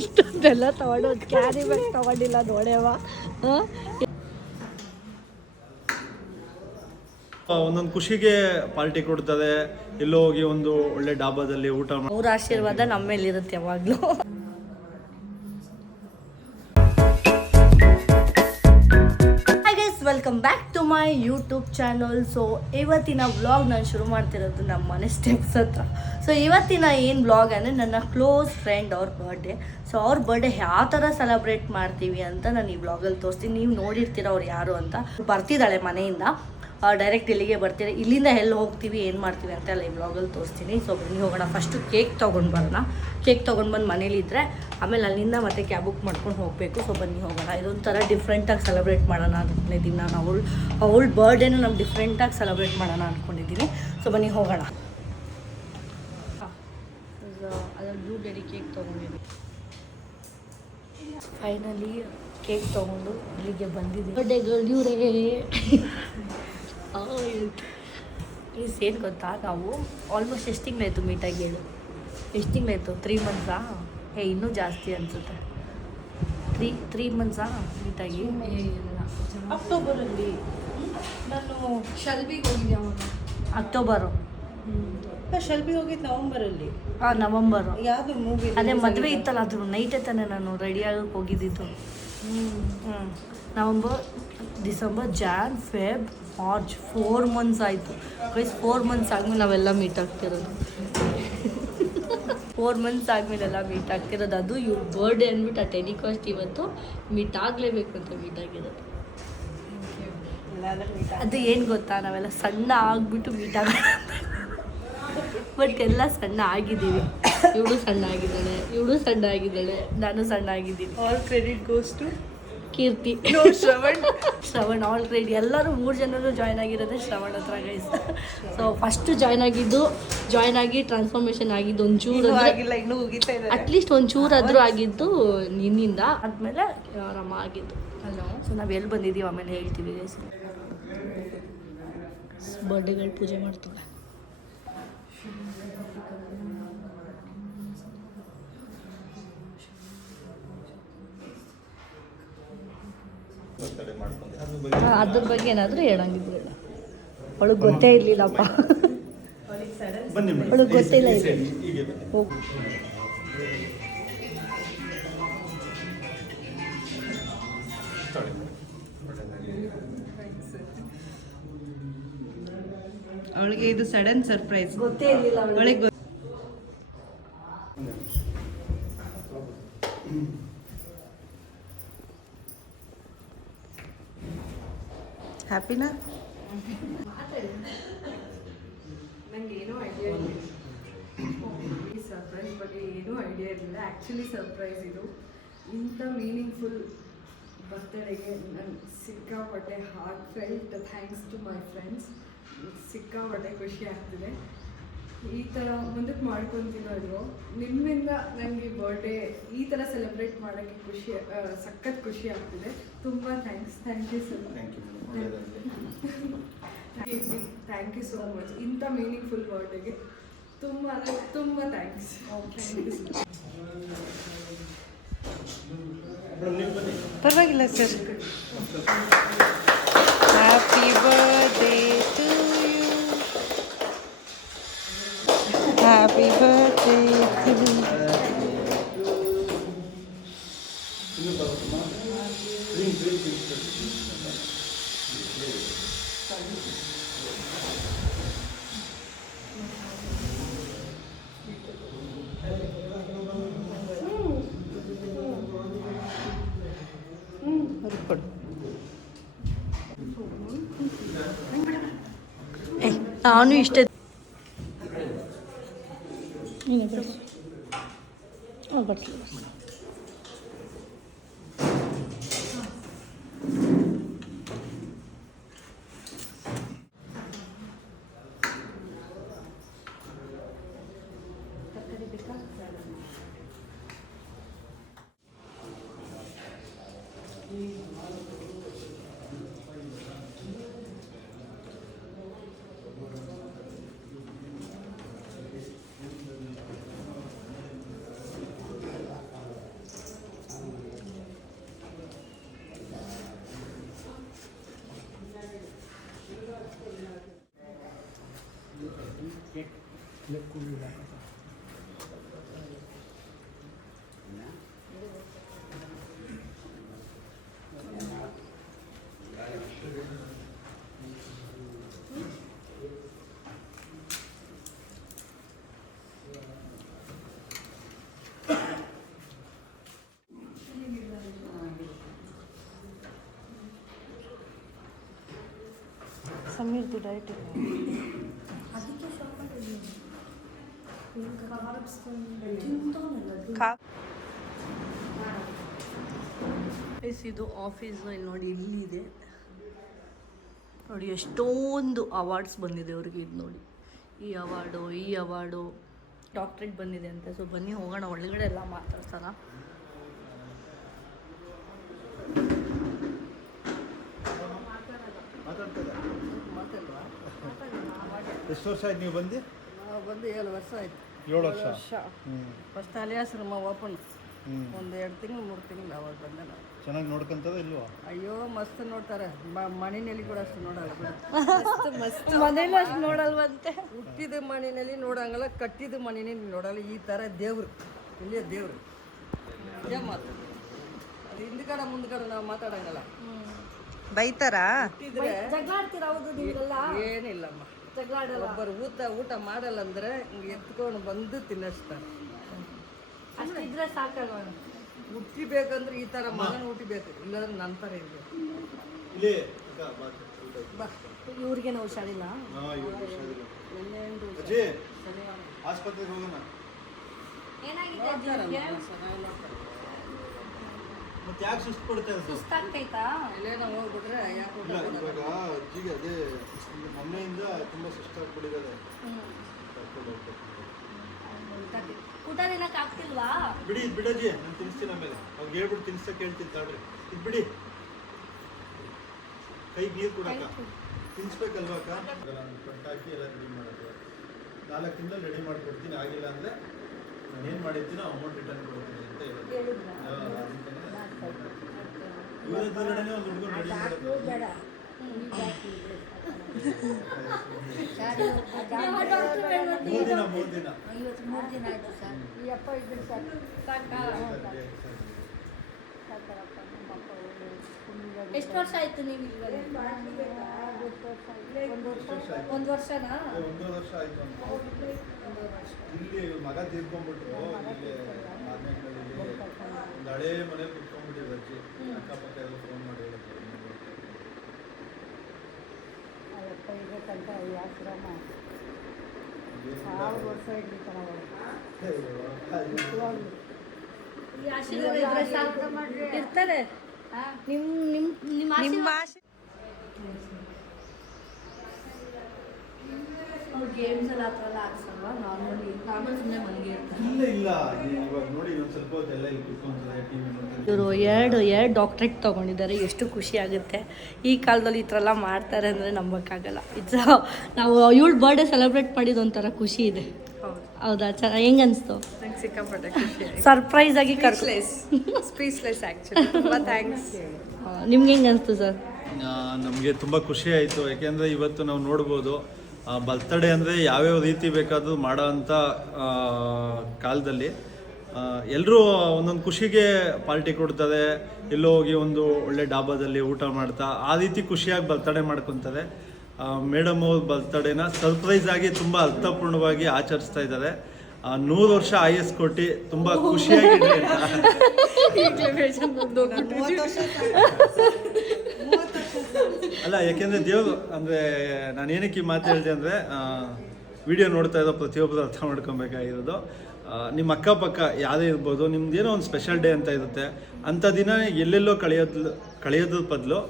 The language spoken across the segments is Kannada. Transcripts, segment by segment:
ಇಷ್ಟೊಂದೆಲ್ಲ ತಗೊಂಡು ಕ್ಯಾರಿ ಬ್ಯಾಗ್ ತಗೊಂಡಿಲ್ಲ ನೋಡ್ಯವ. ಒಂದೊಂದು ಖುಷಿಗೆ ಪಾರ್ಟಿ ಕೊಡ್ತದೆ. ಎಲ್ಲೋ ಹೋಗಿ ಒಂದು ಒಳ್ಳೆ ಡಾಬಾದಲ್ಲಿ ಊಟ ಅವ್ರ ಆಶೀರ್ವಾದ ನಮ್ಮ ಮೇಲೆ ಇರುತ್ತೆ ಯಾವಾಗಲೂ. Welcome back to my YouTube channel. So ಇವತ್ತಿನ ವ್ಲಾಗ್ ನಾನು ಶುರು ಮಾಡ್ತಿರೋದು ನಮ್ಮ ಮನೆ ಸ್ಟೆಪ್ಸ್ ಹತ್ರ. ಸೊ ಇವತ್ತಿನ ಏನು ವ್ಲಾಗ್ ಅಂದರೆ ನನ್ನ ಕ್ಲೋಸ್ ಫ್ರೆಂಡ್ ಅವ್ರ ಬರ್ಡೇ. ಸೊ ಅವ್ರ ಬರ್ಡೇ ಯಾವ ಥರ ಸೆಲೆಬ್ರೇಟ್ ಮಾಡ್ತೀವಿ ಅಂತ ನಾನು ಈ ವ್ಲಾಗಲ್ಲಿ ತೋರಿಸ್ತೀನಿ. ನೀವು ನೋಡಿರ್ತೀರ ಅವ್ರು ಯಾರು ಅಂತ. ಬರ್ತಿದ್ದಾಳೆ ಮನೆಯಿಂದ, ಡೈರೆಕ್ಟ್ ಇಲ್ಲಿಗೆ ಬರ್ತೀರಿ. ಇಲ್ಲಿಂದ ಎಲ್ಲಿ ಹೋಗ್ತೀವಿ, ಏನು ಮಾಡ್ತೀವಿ ಅಂತ ಎಲ್ಲ ಈ ವ್ಲಾಗಲ್ಲಿ ತೋರಿಸ್ತೀನಿ. ಸೊ ಬನ್ನಿ ಹೋಗೋಣ. ಫಸ್ಟು ಕೇಕ್ ತೊಗೊಂಡು ಬರೋಣ. ಕೇಕ್ ತೊಗೊಂಡು ಬಂದು ಮನೇಲಿದ್ದರೆ ಆಮೇಲೆ ಅಲ್ಲಿಂದ ಮತ್ತೆ ಕ್ಯಾಬ್ ಬುಕ್ ಮಾಡ್ಕೊಂಡು ಹೋಗಬೇಕು. ಸೊ ಬನ್ನಿ ಹೋಗೋಣ. ಇದೊಂಥರ ಡಿಫ್ರೆಂಟಾಗಿ ಸೆಲೆಬ್ರೇಟ್ ಮಾಡೋಣ ಅಂದ್ಕೊಂಡಿದ್ದೀನಿ ನಾನು. ಅವಳ ಬರ್ಡೇನ ನಾವು ಡಿಫ್ರೆಂಟಾಗಿ ಸೆಲೆಬ್ರೇಟ್ ಮಾಡೋಣ ಅಂದ್ಕೊಂಡಿದ್ದೀನಿ. ಸೊ ಬನ್ನಿ ಹೋಗೋಣ. ಅದ್ರಲ್ಲಿ ಬ್ಲೂಬೆರಿ ಕೇಕ್ ತೊಗೊಂಡಿದ್ದೀನಿ. ಫೈನಲಿ ಕೇಕ್ ತೊಗೊಂಡು ಇಲ್ಲಿಗೆ ಬಂದಿದ್ದೀನಿ. ಬರ್ಡೇಗಳು ಇವರೇ. ಏನು ಗೊತ್ತಾ, ನಾವು ಆಲ್ಮೋಸ್ಟ್ ಎಷ್ಟು ತಿಂಗಳಾಯಿತು ಮೀಟಾಗಿ? ಹೇಳು, ಎಷ್ಟು ತಿಂಗಳಾಯಿತು? 3 ಮಂತ್ಸಾ? ಇನ್ನೂ ಜಾಸ್ತಿ ಅನಿಸುತ್ತೆ. 3 ಮಂತ್ಸಾ ಮೀಟಾಗಿ? ಅಕ್ಟೋಬರಲ್ಲಿ ನಾನು ಶಲ್ಬಿಗೆ ಹೋಗಿದ್ದೆ. ಅವಾಗ ಅಕ್ಟೋಬರು. ಶಲ್ಬಿಗೆ ಹೋಗಿದ್ದು ನವಂಬರಲ್ಲಿ. ನವಂಬರು. ಯಾವುದು ಮೂವಿ? ಅದೇ ಮದುವೆ ಇತ್ತಲ್ಲ, ಅದ್ರ ನೈಟೇ ತಾನೇ ನಾನು ರೆಡಿ ಆಗೋಕ್ಕೆ ಹೋಗಿದ್ದಿದ್ದು. November, December, Jan, Feb, March 4 months ಆಯಿತು. ಗೈಸ್ 4 ಮಂತ್ಸ್ ಆದಮೇಲೆ ನಾವೆಲ್ಲ ಮೀಟ್ ಆಗ್ತಿರೋದು. 4 ಮಂತ್ಸ್ ಆದಮೇಲೆಲ್ಲ ಮೀಟ್ ಆಗ್ತಿರೋದು. ಅದು ಇವ್ರ ಬರ್ಡೇ ಅಂದ್ಬಿಟ್ಟು ಆ ಟೆಲಿಕಾಸ್ಟ್ ಇವತ್ತು ಮೀಟ್ ಆಗಲೇಬೇಕು ಅಂತ ಮೀಟ್ ಆಗಿರೋದು. ಅದು ಏನು ಗೊತ್ತಾ, ನಾವೆಲ್ಲ ಸಣ್ಣ ಆಗಿಬಿಟ್ಟು ಮೀಟ್ ಆಗ, ಬಟ್ ಎಲ್ಲ ಸಣ್ಣ ಆಗಿದ್ದೀವಿ. ಇವಳು ಸಣ್ಣ ಆಗಿದ್ದಾಳೆ, ಇವಳು ಸಣ್ಣ ಆಗಿದ್ದಾಳೆ, ನಾನು ಸಣ್ಣ ಆಗಿದ್ದೀನಿ. All credit goes to Keerthi, Shravan. Already ಎಲ್ಲರೂ 3 ಜನರು ಜಾಯ್ನ್ ಆಗಿರೋದೇ ಶ್ರವಣ್ ಹತ್ರ ಗೈಸ್. ಸೊ ಫಸ್ಟು ಜಾಯ್ನ್ ಆಗಿ ಟ್ರಾನ್ಸ್ಫಾರ್ಮೇಷನ್ ಆಗಿದ್ದು ಒಂಚೂರು ಆಗಿಲ್ಲ, ಇನ್ನೂ ಹೋಗಿತಾ ಇದೆ. ಅಟ್ಲೀಸ್ಟ್ ಒಂಚೂರಾದರೂ ಆಗಿದ್ದು ನಿನ್ನಿಂದ. ಆದಮೇಲೆ ಆರಾಮ ಆಗಿದ್ದು. ಸೊ ನಾವು ಎಲ್ಲಿ ಬಂದಿದ್ದೀವಿ ಆಮೇಲೆ ಹೇಳ್ತೀವಿ ಗೈಸ್. ಬರ್ಡೇಗಳು ಪೂಜೆ ಮಾಡ್ತಾಳೆ. ಅದ್ರ ಬಗ್ಗೆ ಏನಾದರೂ ಹೇಳಂಗಿದ್ರು ಹೇಳ. ಅವಳಿಗೆ ಗೊತ್ತೇ ಇರಲಿಲ್ಲಪ್ಪ, ಅವಳಿಗೆ ಗೊತ್ತಿಲ್ಲ. ಹೋಗು. ಅವಳಿಗೆ ಇದು ಸಡನ್ ಸರ್ಪ್ರೈಸ್, ಗೊತ್ತೇ ಇರಲಿಲ್ಲ ಅವಳಿಗೆ. ಹ್ಯಾಪಿನಾ? ನನಗೆ ಏನೂ ಐಡಿಯಾ ಇಲ್ಲ ಈ ಸರ್ಪ್ರೈಸ್ ಬಗ್ಗೆ, ಏನೂ ಐಡಿಯಾ ಇರಲಿಲ್ಲ. ಆ್ಯಕ್ಚುಲಿ ಸರ್ಪ್ರೈಸ್ ಇದು. ಇಂಥ ಮೀನಿಂಗ್ಫುಲ್ ಬರ್ತ್ಡೇಗೆ ನಾನು ಸಿಕ್ಕಾಪಟ್ಟೆ heartfelt thanks to my friends. ಸಿಕ್ಕಾಪಟ್ಟೆ ಖುಷಿ ಆಗ್ತಿದೆ. ಈ ಥರ ಮುಂದಕ್ಕೆ ಮಾಡ್ಕೊತಿರೋದು ನಿಮ್ಮಿಂದ ನನಗೆ ಬರ್ಡೇ ಈ ಥರ ಸೆಲೆಬ್ರೇಟ್ ಮಾಡೋಕ್ಕೆ ಸಖತ್ ಖುಷಿ ಆಗ್ತಿದೆ. ತುಂಬ thanks. Thank you so much. Thank you so much. ಇಂಥ ಮೀನಿಂಗ್ಫುಲ್ ಬರ್ಡೇಗೆ ತುಂಬ ಅಂದರೆ ತುಂಬ ಥ್ಯಾಂಕ್ಸ್. ಪರವಾಗಿಲ್ಲ sir. Happy birthday to you, happy birthday to you. ನಾನು ಇಷ್ಟೇ ಬರ್ತೀವಿ. ಸಮೀರ್ದು ಡೈಟ್ ಇದು ಆಫೀಸು ಇಲ್ಲಿ ನೋಡಿ ಇಲ್ಲಿದೆ ನೋಡಿ ಎಷ್ಟೊಂದು ಅವಾರ್ಡ್ಸ್ ಬಂದಿದೆ ಅವ್ರಿಗೆ. ಇದು ನೋಡಿ ಈ ಅವಾರ್ಡು ಡಾಕ್ಟ್ರೇಟ್ ಬಂದಿದೆ ಅಂತ. ಸೊ ಬನ್ನಿ ಹೋಗೋಣ, ಒಳಗಡೆ ಎಲ್ಲ ಮಾತಾಡ್ಸೋಣ. ಎಷ್ಟು ವರ್ಷ ಆಯ್ತು ನೀವು ಬಂದು? ಬಂದು 7 ವರ್ಷ ಆಯ್ತು. 7 ವರ್ಷ. ಫಸ್ಟ್ ಅಲಿಯಾಶ್ರಮ ಓಪನ್ ಒಂದು 2 ತಿಂಗಳು 3 ತಿಂಗಳು ಅವಾಗ ಬಂದೆ ನಾವು. ಚೆನ್ನಾಗಿ ನೋಡ್ಕೊಂತದ ಇಲ್ವಾ? ಅಯ್ಯೋ ಮಸ್ತ್ ನೋಡ್ತಾರೆ. ಮನೆಯಲ್ಲಿ ಕೂಡ ಅಷ್ಟು ನೋಡಲ್ಲ ಬಿಡು. ಮನೇಲಿ ಅಷ್ಟು ನೋಡಲ್ವಂತೆ. ಹುಟ್ಟಿದ ಮನೆಯಲ್ಲಿ ನೋಡಂಗಲ್ಲ, ಕಟ್ಟಿದ ಮನೆಯಲ್ಲಿ ನೋಡಲ್ಲ. ಈ ಥರ ದೇವ್ರು, ಇಲ್ಲೇ ದೇವ್ರು. ಇದೇ ಮಾತು. ಅದು ಹಿಂದ್ಗಡೆ ಮುಂದ್ಗಡೆ ನಾವು ಮಾತಾಡಂಗಲ್ಲ. ಬೈತಾರಾ? ಹುಟ್ಟಿದ್ರೆ ಜಗಳಾಡ್ತೀರಾ? ಹೌದು, ನೀವೆಲ್ಲ ಏನಿಲ್ಲಮ್ಮ. ಜಗಳಾಡಲ್ಲ. ಒಬ್ಬರು ಊಟ ಮಾಡಲ್ಲ ಅಂದ್ರೆ ಎತ್ಕೊಂಡು ಬಂದು ತಿನ್ನಿಸ್ತಾರೆ. ಅಷ್ಟಿದ್ರೆ ಸಾಕಲ್ವ? ಹುಟ್ಟಿಬೇಕಂದ್ರೆ ಈ ಥರ ಮಗನ ಹುಟ್ಟಿಬೇಕು, ಇಲ್ಲಾಂದ್ರೆ ನನ್ನ ಥರ ಇರಬೇಕು. ಇಲ್ಲಿ ಬಾ. ಇವ್ರಿಗೇನು ಹುಷಾರಿಲ್ಲ. ಅಜ್ಜಿ ಆಸ್ಪತ್ರೆಗೆ ಹೋಗೋಣ. ಮತ್ತೆ ಯಾಕೆ ಸುಸ್ತು ಪಡ್ತಾ ಇರೋದು? ಸುಸ್ತಾಗ್ತೈತಾ? ಎಲ್ಲೇನೋ ಹೋಗ್ಬಿಟ್ರೆ ಯಾಕೆ ಇಲ್ಲ, ಇವಾಗ ಅಜ್ಜಿಗೆ ಅದೇ ಮೊನ್ನೆಯಿಂದ ತುಂಬ ಸುಸ್ತಾಗ್ಬಿಟ್ಟಿದ್ದಾರೆ. ಊಟ ತಿನ್ನಕ್ ಆಗ್ತಿಲ್ವಾ? ಬಿಡಿ ಇದು ಬಿಡಜ್ಜಿ, ನಾನು ತಿನ್ನಿಸ್ತೀನಿ. ಆಮೇಲೆ ಅವ್ರಿಗೆ ಹೇಳ್ಬಿಟ್ಟು ತಿನ್ಸಕ್ಕೆ ಹೇಳ್ತೀನಿ ತಾಳ್ರಿ. ಇದು ಬಿಡಿ, ಕೈಗೆ ನೀರು ಕೊಡಕ್ಕ ತಿನ್ಸ್ಬೇಕಲ್ವಾ ಅಕ್ಕ? ನಾನು ಕಟ್ಟಾಕಿ ಎಲ್ಲ ರೆಡಿ ಮಾಡೋದು 4 ತಿಂಗಳು ರೆಡಿ ಮಾಡಿಕೊಡ್ತೀನಿ. ಆಗಿಲ್ಲ ಅಂದರೆ ನಾನು ಏನು ಮಾಡಿರ್ತೀನೋ ಅಮೌಂಟ್ ರಿಟರ್ನ್ ಕೊಡ್ತೀನಿ ಅಂತ ಹೇಳಿದ್ರು. ಇವರ ಎದುರುಗಡೆನೇ ಒಂದು ಹುಡುಗರು ರೆಡಿ ಮಾಡೋದು. ಮೂರು ದಿನ ಎಷ್ಟು ವರ್ಷ ಆಯ್ತು ನೀವು ಇಲ್ಲಿ? 1 ವರ್ಷನಾ? 1 ವರ್ಷ ಆಯ್ತು ಅಂತ. ಇಲ್ಲಿ ಮಗ ತೀರ್ಕೊಂಡ್ಬಿಟ್ರು. ಇಲ್ಲಿ ಮಾರ್ನೆಗಳಲ್ಲಿ ಒಂದು ಹಳೇ ಮನೇಲಿ ಕುತ್ಕೊಂಡ್ಬಿಟ್ಟಿದ್ರು ಅಜ್ಜಿ. ಅಕ್ಕಪಕ್ಕ ಎಲ್ಲ ಫೋನ್ ಮಾಡಿ ಹೇಳಿದ್ರು. ಈ ಆಶೀರ್ವಾದ ಇದ್ರೆ ಸಾಕು. ಇರ್ತಾರೆ ನಿಮ್ಮ ಆಶೆ. ಅವ್ರು ಗೇಮ್ಸ್ ಎಲ್ಲ ಆ ಥರ ಎಲ್ಲ ಆಡ್ಸಲ್ವಾ? ನಾರ್ಮಲ್ ಸುಮ್ಮನೆ ಮನೆಗೆ ಇರ್ತಾರೆ. ಇಲ್ಲ ಇವಾಗ ನೋಡಿ ಇನ್ನೊಂದು ಸ್ವಲ್ಪ ಹೊತ್ತೆಲ್ಲ ಇಲ್ಲಿ ಕುತ್ಕೊಂತಾರೆ, ಟಿವಿ ನೋಡ್ತಾರೆ. ಇವರು ಎರಡು ಡಾಕ್ಟ್ರೇಟ್ ತೊಗೊಂಡಿದ್ದಾರೆ. ಎಷ್ಟು ಖುಷಿ ಆಗುತ್ತೆ. ಈ ಕಾಲದಲ್ಲಿ ಈ ಥರ ಎಲ್ಲ ಮಾಡ್ತಾರೆ ಅಂದರೆ ನಂಬೋಕ್ಕಾಗಲ್ಲ. ಇಟ್ಸ್ ನಾವು ಇವಳು ಬರ್ಡೇ ಸೆಲೆಬ್ರೇಟ್ ಮಾಡಿದ ಒಂಥರ ಖುಷಿ ಇದೆ. ಹೌದಾ? ಚೆನ್ನಾಗಿ ಹೆಂಗೆ ಅನಿಸ್ತು? ನಂಗೆ ಸಿಕ್ಕಾಪಟ್ಟೆ ಖುಷಿ ಆಯ್ತು. ಸರ್ಪ್ರೈಸ್ ಆಗಿ ಸ್ಪೀಚ್ಲೆಸ್ ಆ್ಯಕ್ಚುಲಿ. ತುಂಬ ಥ್ಯಾಂಕ್ಸ್. ನಿಮ್ಗೆ ಹೆಂಗೆ ಅನಿಸ್ತು ಸರ್? ನಮಗೆ ತುಂಬ ಖುಷಿ ಆಯಿತು. ಯಾಕೆಂದರೆ ಇವತ್ತು ನಾವು ನೋಡ್ಬೋದು ಬರ್ತಡೇ ಅಂದರೆ ಯಾವ್ಯಾವ ರೀತಿ ಬೇಕಾದರೂ ಮಾಡೋ ಅಂಥ ಕಾಲದಲ್ಲಿ ಎಲ್ಲರೂ ಒಂದೊಂದು ಖುಷಿಗೆ ಪಾರ್ಟಿ ಕೊಡ್ತಾರೆ. ಎಲ್ಲೋ ಹೋಗಿ ಒಂದು ಒಳ್ಳೆ ಡಾಬಾದಲ್ಲಿ ಊಟ ಮಾಡ್ತಾ ಆ ರೀತಿ ಖುಷಿಯಾಗಿ ಬರ್ತಡೇ ಮಾಡ್ಕೊತಾರೆ. ಮೇಡಮ್ ಅವ್ರ ಬರ್ತಡೇನ ಸರ್ಪ್ರೈಸ್ ಆಗಿ ತುಂಬ ಅರ್ಥಪೂರ್ಣವಾಗಿ ಆಚರಿಸ್ತಾ ಇದ್ದಾರೆ. 100 ವರ್ಷ ಆಯಸ್ ಕೊಟ್ಟು ತುಂಬ ಖುಷಿಯಾಗಿ ಅಲ್ಲ, ಯಾಕೆಂದರೆ ದೇವರು ಅಂದರೆ ನಾನು ಏನಕ್ಕೆ ಈ ಮಾತು ಹೇಳಿದೆ ಅಂದರೆ ವಿಡಿಯೋ ನೋಡ್ತಾ ಇರೋ ಪ್ರತಿಯೊಬ್ಬರು ಅರ್ಥ ಮಾಡ್ಕೊಬೇಕಾಗಿರೋದು. ನಿಮ್ಮ ಅಕ್ಕಪಕ್ಕ ಯಾವುದೇ ಇರ್ಬೋದು, ನಿಮ್ದೇನೋ ಒಂದು ಸ್ಪೆಷಲ್ ಡೇ ಅಂತ ಇರುತ್ತೆ. ಅಂಥ ದಿನ ಎಲ್ಲೆಲ್ಲೋ ಕಳೆಯೋದ್ರ ಬದಲು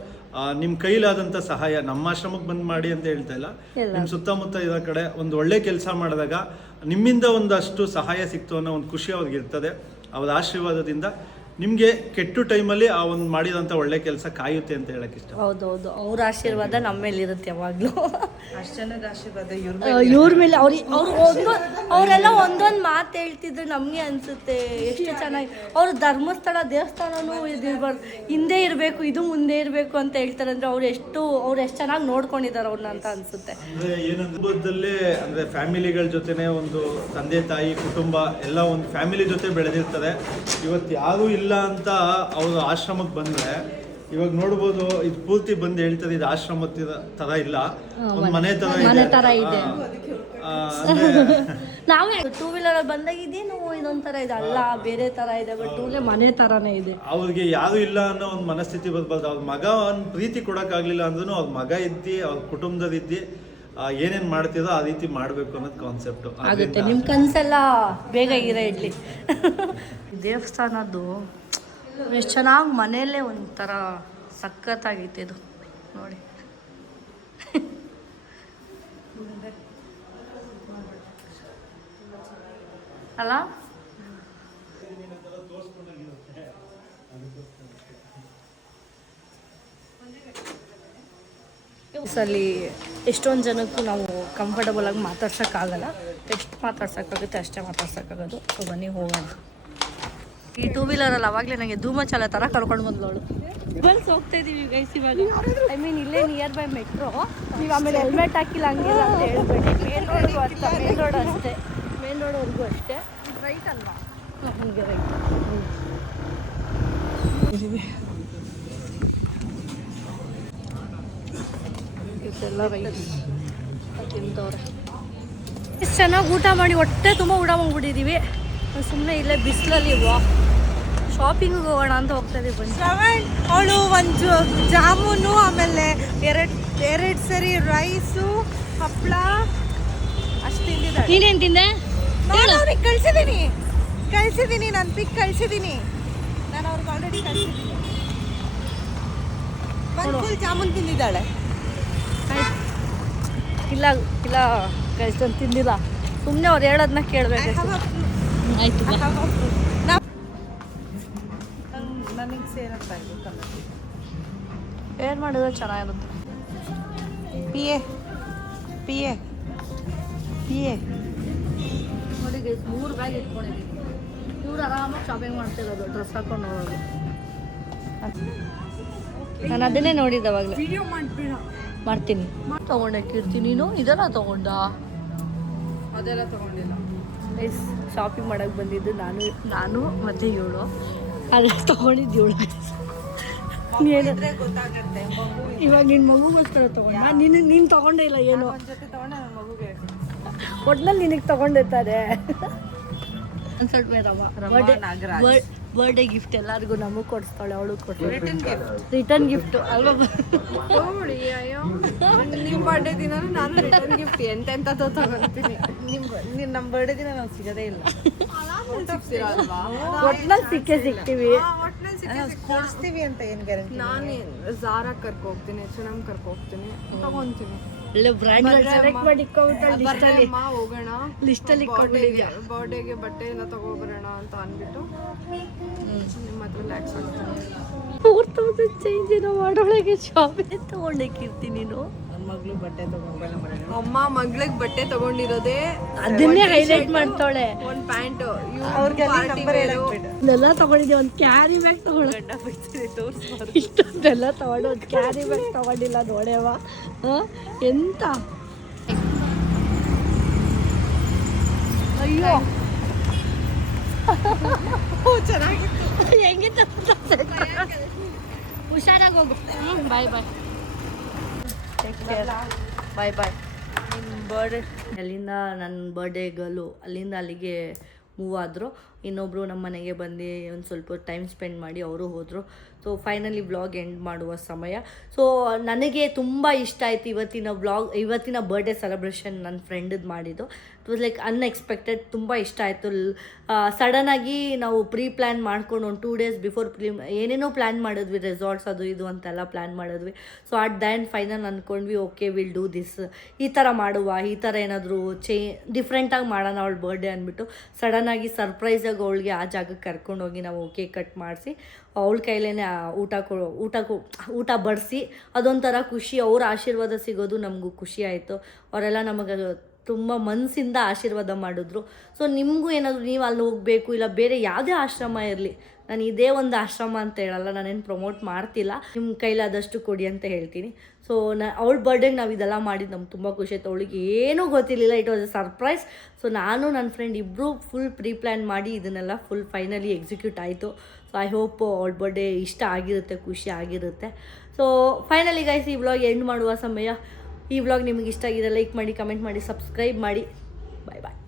ನಿಮ್ಮ ಕೈಲಾದಂಥ ಸಹಾಯ, ನಮ್ಮ ಆಶ್ರಮಕ್ಕೆ ಬಂದು ಮಾಡಿ ಅಂತ ಹೇಳ್ತಾ ಇಲ್ಲ, ನಿಮ್ಮ ಸುತ್ತಮುತ್ತ ಇರೋ ಕಡೆ ಒಂದು ಒಳ್ಳೆ ಕೆಲಸ ಮಾಡಿದಾಗ ನಿಮ್ಮಿಂದ ಒಂದಷ್ಟು ಸಹಾಯ ಸಿಕ್ತು ಅನ್ನೋ ಒಂದು ಖುಷಿ ಅವ್ರಿಗೆ ಇರ್ತದೆ. ಅವರ ಆಶೀರ್ವಾದದಿಂದ ನಿಮಗೆ ಕೆಟ್ಟ ಟೈಮಲ್ಲಿ ಆ ಒಂದು ಮಾಡಿದಂಥ ಒಳ್ಳೆ ಕೆಲಸ ಕಾಯುತ್ತೆ ಅಂತ ಹೇಳಕ್ಕೆ ಇಷ್ಟ. ಹೌದೌದು, ಅವ್ರ ಆಶೀರ್ವಾದ ನಮ್ಮ ಮೇಲೆ ಇರುತ್ತೆ ಯಾವಾಗಲೂ. ಅಷ್ಟು ಜನದ ಆಶೀರ್ವಾದ ಇವ್ರ ಮೇಲೆ ಅವರೆಲ್ಲ ಒಂದೊಂದು ಮಾತು ಹೇಳ್ತಿದ್ರು ನಮಗೆ ಅನಿಸುತ್ತೆ ಎಷ್ಟು ಚೆನ್ನಾಗಿ. ಅವರು ಧರ್ಮಸ್ಥಳ ದೇವಸ್ಥಾನನೂ ಇದಿರ್ಬಾರ್ದು, ಹಿಂದೆ ಇರಬೇಕು ಇದು ಮುಂದೆ ಇರಬೇಕು ಅಂತ ಹೇಳ್ತಾರೆ. ಅಂದರೆ ಅವ್ರು ಎಷ್ಟು ಚೆನ್ನಾಗಿ ನೋಡ್ಕೊಂಡಿದ್ದಾರೆ ಅವ್ರನ್ನ ಅಂತ ಅನಿಸುತ್ತೆ. ಅಂದರೆ ಏನಂದ್ರೆ ಅಂದರೆ ಫ್ಯಾಮಿಲಿಗಳ ಜೊತೆನೇ ಒಂದು ತಂದೆ ತಾಯಿ ಕುಟುಂಬ ಎಲ್ಲ ಒಂದು ಫ್ಯಾಮಿಲಿ ಜೊತೆ ಬೆಳೆದಿರ್ತದೆ. ಇವತ್ತು ಯಾರೂ ಇಲ್ಲ ಅಂತ ಅವರು ಆಶ್ರಮಕ್ಕೆ ಬಂದರೆ ಇವಾಗ ನೋಡ್ಬೋದು, ಇದು ಪೂರ್ತಿ ಬಂದು ಹೇಳ್ತದೆ ಇದು ಆಶ್ರಮದ ಥರ ಇಲ್ಲ, ಒಂದು ಮನೆ ಥರ ಇದೆ. ನಾವೇ ಟೂ ವೀಲರ್ ಬಂದಾಗ ಇದೇನು ಇದೊಂಥರ ಇದೆ ಅಲ್ಲ, ಬೇರೆ ಥರ ಇದೆ, ಬಟ್ ಟೂ ವೀಲರ್ ಮನೆ ಥರನೇ ಇದೆ. ಅವ್ರಿಗೆ ಯಾರು ಇಲ್ಲ ಅನ್ನೋ ಒಂದು ಮನಸ್ಥಿತಿ ಬರ್ಬಾರ್ದು. ಅವ್ರ ಮಗ ಒಂದು ಪ್ರೀತಿ ಕೊಡೋಕ್ಕಾಗಲಿಲ್ಲ ಅಂದ್ರೂ ಅವ್ರ ಮಗ ಇದ್ದು ಅವ್ರ ಕುಟುಂಬದ ಇದ್ದು ಏನೇನು ಮಾಡ್ತಿದೋ ಆ ರೀತಿ ಮಾಡಬೇಕು ಅನ್ನೋದು ಕಾನ್ಸೆಪ್ಟು ಆಗುತ್ತೆ. ನಿಮ್ಮ ಕನಸೆಲ್ಲ ಬೇಗ ಇರಲಿ. ದೇವಸ್ಥಾನದ್ದು ಎಷ್ಟು ಚೆನ್ನಾಗಿ ಮನೆಯಲ್ಲೇ ಒಂಥರ ಸಖತ್ತಾಗಿತ್ತು ಇದು ನೋಡಿ. ಅಲ್ಲ ಅಲ್ಲಿ ಎಷ್ಟೊಂದು ಜನಕ್ಕೂ ನಾವು ಕಂಫರ್ಟಬಲ್ ಆಗಿ ಮಾತಾಡ್ಸೋಕ್ಕಾಗಲ್ಲ. ಎಷ್ಟು ಮಾತಾಡ್ಸೋಕ್ಕಾಗುತ್ತೆ ಅಷ್ಟೇ ಮಾತಾಡ್ಸೋಕ್ಕಾಗೋದು. ಸೊ ಬನ್ನಿ ಹೋಗೋಣ. ಈ ಟೂ ವೀಲರಲ್ಲಿ ಅವಾಗಲೇ ನನಗೆ ಧೂಮಚಾಲ ಥರ ಕರ್ಕೊಂಡು ಬಂದವಳು. ಬನ್ಸ್ ಹೋಗ್ತಾ ಇದ್ದೀವಿ ಗೈಸ್ ಇವಾಗ. ಐ ಮೀನ್ ಇಲ್ಲೇ ನಿಯರ್ ಬೈ ಮೆಟ್ರೋ. ನೀವು ಆಮೇಲೆ ಹೆಲ್ಮೆಟ್ ಹಾಕಿಲ್ಲ ಹಂಗಿಲ್ಲ ಅಂತ ಹೇಳ್ಬೇಡಿ. ಮೇನ್ ರೋಡ್ಗೂ ಅಷ್ಟೇ, ಮೇನ್ ರೋಡ್ ಅಷ್ಟೇ, ಮೇನ್ ರೋಡ್ವರೆಗೂ ಅಷ್ಟೇ. ರೈಟ್ ಅಲ್ವಾ? ನಮಗೆ ರೈಟ್ ಇದೆಲ್ಲ ರೈಟ್ ತಿಂತವ್ರೆ. ಎಷ್ಟು ಚೆನ್ನಾಗಿ ಊಟ ಮಾಡಿ ಹೊಟ್ಟೆ ತುಂಬ ಊಟ ಮಾಡಿಬಿಟ್ಟಿದ್ದೀವಿ. ಸುಮ್ಮನೆ ಇಲ್ಲೇ ಬಿಸಿಲಲ್ಲಿ ಶಾಪಿಂಗಿಗೆ ಹೋಗೋಣ ಅಂತ ಹೋಗ್ತಾ ಇದೀವಿ. ಬನ್ನಿ. ಶ್ರವಣ್ ಅವಳು ಒಂದು ಜಾಮೂನು, ಆಮೇಲೆ ಎರಡು ಸರಿ ರೈಸು, ಹಪ್ಪಳ ಅಷ್ಟು ತಿಂದಿದ್ದಾಳೆ. ನೀನೇನು ತಿಂದೆ? ನಾನು ಅವ್ರಿಗೆ ಕಳಿಸಿದ್ದೀನಿ, ನಾನು ಪಿಕ್ ಕಳಿಸಿದ್ದೀನಿ. ನಾನು ಅವ್ರಿಗೆ ಆಲ್ರೆಡಿ ಕಳಿಸಿದ್ದೀನಿ. ಒಂದು ಫುಲ್ ಜಾಮೂನ್ ತಿಂದಿದ್ದಾಳೆ. ಇಲ್ಲ ಇಲ್ಲ ಕಳ್ಸೊಂದು ತಿಂದಿಲ್ಲ, ಸುಮ್ಮನೆ ಅವ್ರು ಹೇಳೋದನ್ನ ಕೇಳಬೇಕು. ಆಯ್ತು ನನಗೆ ಸೇರತ್ತಾ ಇದು ಕಲರ್. ಏನು ಮಾಡಿದ್ರೆ ಚೆನ್ನಾಗಿರುತ್ತೆ. ಪಿ ಎ ನೋಡಿ ಗೈಸ್, 3 ಬ್ಯಾಗ್ ಇಟ್ಕೊಂಡಿದ್ದೀನಿ. ಇವ್ರು ಆರಾಮಾಗಿ ಶಾಪಿಂಗ್ ಮಾಡ್ತಿರೋದು, ಡ್ರೆಸ್ ಹಾಕೊಂಡು ಹೋಗೋದು. ನಾನು ಅದನ್ನೇ ನೋಡಿದ್ದೆ ಅವಾಗಲೇ. ಮಾಡ್ತೀನಿ. ತೊಗೊಂಡಕ್ಕಿರ್ತೀನಿ. ನೀನು ಇದೆಲ್ಲ ತೊಗೊಂಡ? ಅದೆಲ್ಲ ತೊಗೊಂಡಿಲ್ಲ. ಗೈಸ್ ಶಾಪಿಂಗ್ ಮಾಡೋಕ್ಕೆ ಬಂದಿದ್ದು ನಾನು ಮತ್ತು ಇವಳು. ಅದೆಲ್ಲ ತೊಗೊಂಡಿದ್ದು ಇವಳು. ಇವಾಗ ನಿನ್ನ ಮಗುಗೋಸ್ಕರ ತೊಗೊಂಡ. ನೀನು ತೊಗೊಂಡೇ ಇಲ್ಲ ಏನು? ಒಟ್ನಲ್ಲಿ ನಿನಗೆ ತೊಗೊಂಡಿರ್ತಾರೆ. ಸ್ವಲ್ಪ ಬರ್ಡೇ ಗಿಫ್ಟ್ ಎಲ್ಲರಿಗೂ ನಮಗೆ ಕೊಡಿಸ್ತಾಳೆ, ಅವಳು ಕೊಡ್ತಾಳೆ. ರಿಟರ್ನ್ ಗಿಫ್ಟ್ ಅಲ್ವಾ? ತಗೊಳ್ಳಿ. ಅಯ್ಯೋ, ನಿಮ್ಮ ಬರ್ಡೇ ದಿನ ನಾನು ರಿಟರ್ನ್ ಗಿಫ್ಟ್ ಎಂತೆಂಥದ್ದು ತಗೊಳ್ತೀನಿ. ನಮ್ಮ ಬರ್ಡೇ ದಿನ ನಾವು ಸಿಗೋದೇ ಇಲ್ಲ. ಒಟ್ನಲ್ಲಿ ಸಿಗ್ತೀವಿ. ಕೊಡಿಸ್ತೀವಿ ಅಂತ ಏನು ಗ್ಯಾರಂಟಿ? ನಾನು ಝಾರಾ ಕರ್ಕೊ ಹೋಗ್ತೀನಿ, H&M ಕರ್ಕೊ ಹೋಗ್ತೀನಿ, ತಗೊಂತೀನಿ. ಒಳ್ಳೆ ಬ್ರ್ಯಾಂಡ್ ಸೆಲೆಕ್ಟ್ ಮಾಡಿ ಲಿಸ್ಟಲ್ಲಿ ಹೋಗೋಣ, ಲಿಸ್ಟಲ್ಲಿ ಬರ್ಡೇಗೆ ಬಟ್ಟೆ ಎಲ್ಲ ತಗೋಬರೋಣ ಅಂತ ಅಂದ್ಬಿಟ್ಟು ನಿಮ್ಮ ಹತ್ರ ರಿಲ್ಯಾಕ್ಸ್ ಆಗ್ತೀನಿ. 4000 ಚೇಂಜ್ ಏನೋ ಮಾಡೋಳಗೆ ಶಾಪಿಂಗ್ ತೊಗೊಂಡಕ್ಕಿರ್ತೀನಿ. ನೀನು ನನ್ನ ಮಗಳು ಬಟ್ಟೆ ತಗೊಂಡ್ಬಲ್ಲ ಮನೆ. ಅಮ್ಮ ಮಗಳಿಗೆ ಬಟ್ಟೆ ತಗೊಂಡಿರೋದೇ ಅದನ್ನೇ ಹೈಲೈಟ್ ಮಾಡ್ತಾಳೆ. ಒಂದು ಪ್ಯಾಂಟು ಇದೆಲ್ಲ ತಗೊಂಡಿದ್ದೆ. ಒಂದು ಕ್ಯಾರಿ ಬ್ಯಾಗ್ ತಗೊಂಡು ಇಷ್ಟೊಂದೆಲ್ಲ ತಗೊಂಡು ಒಂದು ಕ್ಯಾರಿ ಬ್ಯಾಗ್ ತಗೊಂಡಿಲ್ಲ ನೋಡ್ಯವ. ಎಂತ ಅಯ್ಯೋ ಚೆನ್ನಾಗಿತ್ತು. ಹೆಂಗಿತ್ತು? ಹುಷಾರಾಗಿ ಹೋಗು. ಬಾಯ್ ಬಾಯ್. ಬಾಯ್ ಬಾಯ್. ನಿಮ್ಮ ಬರ್ಡೇ ಅಲ್ಲಿಂದ ನನ್ನ ಬರ್ಡೇ ಗರ್ಲು ಅಲ್ಲಿಂದ ಅಲ್ಲಿಗೆ ಮೂವ್ ಆದರು. ಇನ್ನೊಬ್ಬರು ನಮ್ಮ ಮನೆಗೆ ಬಂದು ಒಂದು ಸ್ವಲ್ಪ ಟೈಮ್ ಸ್ಪೆಂಡ್ ಮಾಡಿ ಅವರು ಹೋದರು. ಸೊ ಫೈನಲಿ ವ್ಲಾಗ್ ಎಂಡ್ ಮಾಡುವ ಸಮಯ. ಸೊ ನನಗೆ ತುಂಬ ಇಷ್ಟ ಆಯಿತು ಇವತ್ತಿನ ಬರ್ಡೇ ಸೆಲೆಬ್ರೇಷನ್ ನನ್ನ ಫ್ರೆಂಡದ್ದು ಮಾಡಿದ್ದು. ಇಟ್ ವಾಸ್ ಲೈಕ್ ಅನ್ಎಕ್ಸ್ಪೆಕ್ಟೆಡ್, ತುಂಬ ಇಷ್ಟ ಆಯಿತು. ಸಡನ್ನಾಗಿ ನಾವು ಪ್ಲಾನ್ ಮಾಡ್ಕೊಂಡು ಒಂದು 2 days ಬಿಫೋರ್ ಏನೇನೋ ಪ್ಲ್ಯಾನ್ ಮಾಡಿದ್ವಿ, ರೆಸಾರ್ಟ್ಸ್ ಅದು ಇದು ಅಂತೆಲ್ಲ ಪ್ಲ್ಯಾನ್ ಮಾಡಿದ್ವಿ. So at the end final ಅಂದ್ಕೊಂಡ್ವಿ, ಓಕೆ ವಿಲ್ ಡೂ ದಿಸ್, ಈ ಥರ ಮಾಡುವ, ಈ ಥರ ಏನಾದರೂ ಡಿಫ್ರೆಂಟಾಗಿ ಮಾಡೋಣ ಅವಳ ಬರ್ಡೇ ಅಂದ್ಬಿಟ್ಟು ಸಡನ್ನಾಗಿ ಸರ್ಪ್ರೈಸಾಗಿ ಅವಳಿಗೆ ಆ ಜಾಗಕ್ಕೆ ಕರ್ಕೊಂಡೋಗಿ ನಾವು ಕೇಕ್ ಕಟ್ ಮಾಡಿಸಿ ಅವಳ ಕೈಲೇ ಊಟ ಬಡಿಸಿ ಅದೊಂಥರ ಖುಷಿ. ಅವ್ರ ಆಶೀರ್ವಾದ ಸಿಗೋದು ನಮಗೂ ಖುಷಿ ಆಯಿತು. ಅವರೆಲ್ಲ ನಮಗೆ ತುಂಬ ಮನಸ್ಸಿಂದ ಆಶೀರ್ವಾದ ಮಾಡಿದ್ರು. ಸೊ ನಿಮಗೂ ಏನಾದರೂ ನೀವು ಅಲ್ಲಿ ಹೋಗಬೇಕು, ಇಲ್ಲ ಬೇರೆ ಯಾವುದೇ ಆಶ್ರಮ ಇರಲಿ, ನಾನು ಇದೇ ಒಂದು ಆಶ್ರಮ ಅಂತ ಹೇಳಲ್ಲ, ನಾನೇನು ಪ್ರಮೋಟ್ ಮಾಡ್ತಿಲ್ಲ, ನಿಮ್ಮ ಕೈಲಾದಷ್ಟು ಕೊಡಿ ಅಂತ ಹೇಳ್ತೀನಿ. ಸೊ ಅವಳ ಬರ್ಡೇಗೆ ನಾವು ಇದೆಲ್ಲ ಮಾಡಿದ್ದು ನಮ್ಗೆ ತುಂಬ ಖುಷಿ ಆಯಿತು. ಅವಳಿಗೆ ಏನೂ ಗೊತ್ತಿರಲಿಲ್ಲ, it was A surprise. So ನಾನು ನನ್ನ ಫ್ರೆಂಡ್ ಇಬ್ಬರು ಫುಲ್ ಪ್ಲಾನ್ ಮಾಡಿ ಇದನ್ನೆಲ್ಲ ಫುಲ್ ಫೈನಲಿ ಎಕ್ಸಿಕ್ಯೂಟ್ ಆಯಿತು. ಸೊ ಐ ಹೋಪ್ ಅವಳ ಬರ್ಡೇ ಇಷ್ಟ ಆಗಿರುತ್ತೆ, ಖುಷಿ ಆಗಿರುತ್ತೆ. ಸೊ ಫೈನಲಿ ಗೈಸ್, ಈ ವ್ಲಾಗ್ ಎಂಡ್ ಮಾಡುವ ಸಮಯ. ಈ ವ್ಲಾಗ್ ನಿಮಗೆ ಇಷ್ಟ ಆಗಿದೆ ಲೈಕ್ ಮಾಡಿ, ಕಮೆಂಟ್ ಮಾಡಿ, ಸಬ್ಸ್ಕ್ರೈಬ್ ಮಾಡಿ. ಬಾಯ್ ಬಾಯ್.